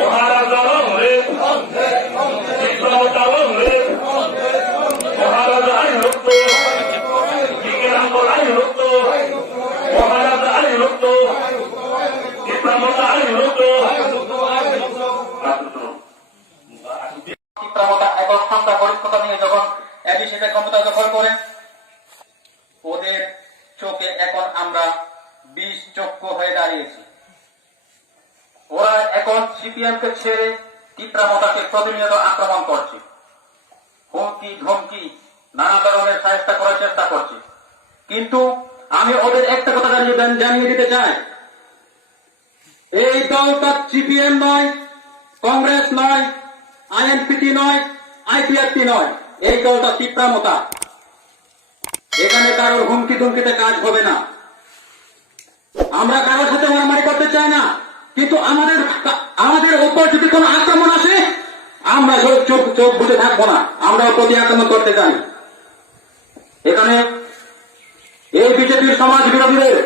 মহারাজা long live, Tipra মথা long live, মহারাজা আইন মুক্ত, আইন মুক্ত, মহারাজা আইন মুক্ত, টিপ্রা মথা আইন মুক্ত। টিপ্রা মথা একক সংখ্যা গরিষ্ঠতা নিয়ে যখন এডিসিতে ক্ষমতা দখল করে, ওদের চোখে এখন আমরা 20 চক্ষু হয়ে দাঁড়িয়েছি। ওরা এখন সিপিএম কে ছেড়ে টিপ্রা মথাকে প্রতিনিয়ত আক্রমণ করছে, হুমকি ধমকি নানা ধরনের চেষ্টা করার চেষ্টা করছে। কিন্তু আমি ওদের একটা কথা জানিয়ে দিতে চাই, এই দলটা সিপিএম নয়, কংগ্রেস নয়, আইএনপিটি নয়, আইপিএফটি নয়, এই দলটা টিপ্রা মথা। এখানে কারোর হুমকি ধুমকিতে কাজ হবে না। আমরা কারোর সাথে মারামারি করতে চাই না, কিন্তু আমাদের উপর যদি কোনো আক্রমণ আসে আমরা চোখ বুঝে থাকবো না, আমরা প্রতি আক্রমণ করতে চাই। এখানে এই বিজেপির সমাজ বিরোধীদের